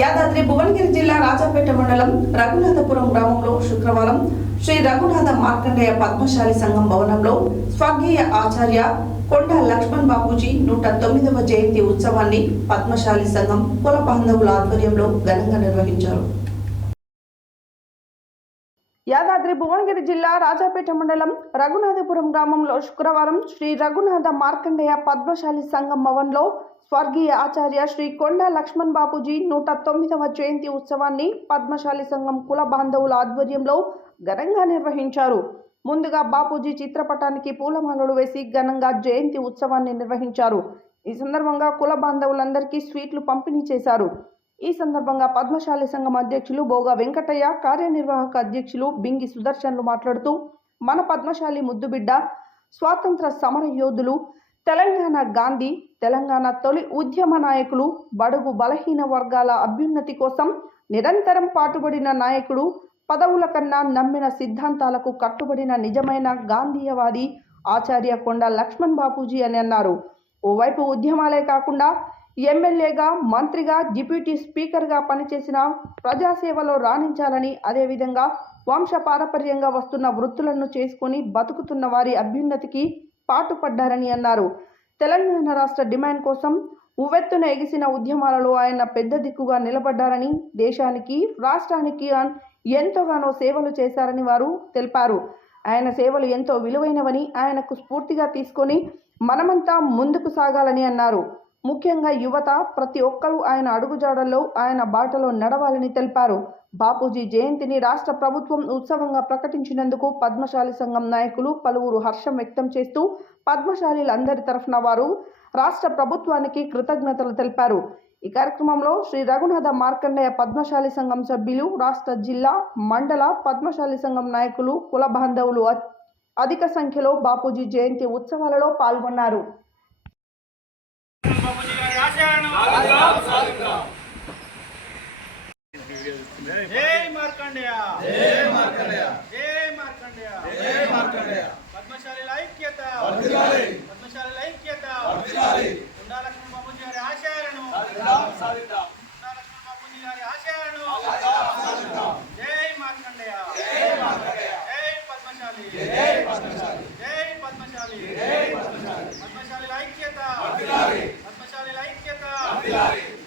యాదాద్రి భువనగిరి జిల్లా రాజాపేట మండలం రఘునాథపురం గ్రామంలో శుక్రవారం శ్రీ రఘునాథ మార్కండేయ పద్మశాలి సంఘం భవనంలో స్వర్గీయ ఆచార్య కొండ లక్ష్మణ్ బాపూజీ 109వ జయంతి ఉత్సవాన్ని పద్మశాలి సంఘం కుల బాంధవుల ఆధ్వర్యంలో ఘనంగా నిర్వహించారు. యాదాద్రి భువనగిరి జిల్లా రాజాపేట మండలం రఘునాథపురం గ్రామంలో శుక్రవారం శ్రీ రఘునాథ మార్కండేయ పద్మశాలి సంఘం భవన్లో స్వర్గీయ ఆచార్య శ్రీ కొండ లక్ష్మణ్ బాపూజీ 109వ జయంతి ఉత్సవాన్ని పద్మశాలి సంఘం కుల బాంధవుల ఆధ్వర్యంలో ఘనంగా నిర్వహించారు. ముందుగా బాపూజీ చిత్రపటానికి పూలమాలలు వేసి ఘనంగా జయంతి ఉత్సవాన్ని నిర్వహించారు. ఈ సందర్భంగా కుల బాంధవులందరికీ స్వీట్లు పంపిణీ చేశారు. ఈ సందర్భంగా పద్మశాలి సంఘం అధ్యక్షులు బోగా వెంకటయ్య, కార్యనిర్వాహక అధ్యక్షులు బింగి సుదర్శన్లు మాట్లాడుతూ మన పద్మశాలి ముద్దుబిడ్డ, స్వాతంత్ర సమర యోధులు, తెలంగాణ గాంధీ, తెలంగాణ తొలి ఉద్యమ నాయకులు, బడుగు బలహీన వర్గాల అభ్యున్నతి కోసం నిరంతరం పాటుపడిన నాయకుడు, పదవుల కన్నా నమ్మిన సిద్ధాంతాలకు కట్టుబడిన నిజమైన గాంధీయవాది ఆచార్య కొండ లక్ష్మణ్ బాపూజీ అని అన్నారు. ఓవైపు ఉద్యమాలే కాకుండా ఎమ్మెల్యేగా, మంత్రిగా, డిప్యూటీ స్పీకర్గా పనిచేసిన ప్రజాసేవలో రాణించాలని, అదేవిధంగా వంశపారపర్యంగా వస్తున్న వృత్తులను చేసుకుని బతుకుతున్న వారి అభ్యున్నతికి పాటుపడ్డారని అన్నారు. తెలంగాణ రాష్ట్ర డిమాండ్ కోసం ఉవ్వెత్తున ఎగిసిన ఉద్యమాలలో ఆయన పెద్ద దిక్కుగా నిలబడ్డారని, దేశానికి, రాష్ట్రానికి ఎంతోగానో సేవలు చేశారని వారు తెలిపారు. ఆయన సేవలు ఎంతో విలువైనవని, ఆయనకు స్ఫూర్తిగా తీసుకొని మనమంతా ముందుకు సాగాలని అన్నారు. ముఖ్యంగా యువత ప్రతి ఒక్కరూ ఆయన అడుగుజాడల్లో, ఆయన బాటలో నడవాలని తెలిపారు. బాపూజీ జయంతిని రాష్ట్ర ప్రభుత్వం ఉత్సవంగా ప్రకటించినందుకు పద్మశాలి సంఘం నాయకులు పలువురు హర్షం వ్యక్తం చేస్తూ పద్మశాలీలందరి తరఫున వారు రాష్ట్ర ప్రభుత్వానికి కృతజ్ఞతలు తెలిపారు. ఈ కార్యక్రమంలో శ్రీ రఘునాథ మార్కండేయ పద్మశాలి సంఘం సభ్యులు, రాష్ట్ర, జిల్లా, మండల పద్మశాలి సంఘం నాయకులు, కుల బాంధవులు అధిక సంఖ్యలో బాపూజీ జయంతి ఉత్సవాలలో పాల్గొన్నారు. జై మార్కండేయ, జై మార్కండేయ, జై మార్కండేయ, జై మార్కండేయ. పద్మశాలి ఐక్యత, పద్మశాలి ఐక్యత. కొండా లక్ష్మణ్ బాపూజీ గారి ఆశయాలను సాధిద్దాం. కొండా లక్ష్మణ్ బాపూజీ గారి ఆశయాలను సాధిద్దాం. జై మార్కండేయ, జై మార్కండేయ, జై పద్మశాలి, జై పద్మశాలి, జై పద్మశాలి, జై పద్మశాలి. పద్మశాలి ఐక్యత, పద్మశాలి ఐక్యత.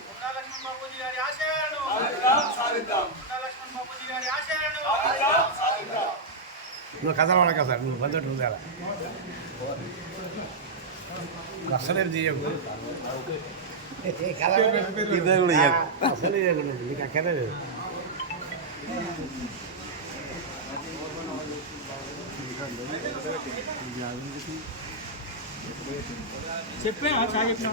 కొండా లక్ష్మణ్ బాపూజీ గారి ఆశయాలను సాధిద్దాం. కొండా లక్ష్మణ్ బాపూజీ గారి ఆశయాలను సాధిద్దాం. నువ్వు కథలు వాడక సార్, నువ్వు బందట్టు ఉండాలి, అసలేం చేయకు, అసలే చేయకుండా నీకు అక్కడే లేదు. చెప్పినా చెప్పినా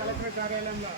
కలెక్టర్ కార్యాలయంలో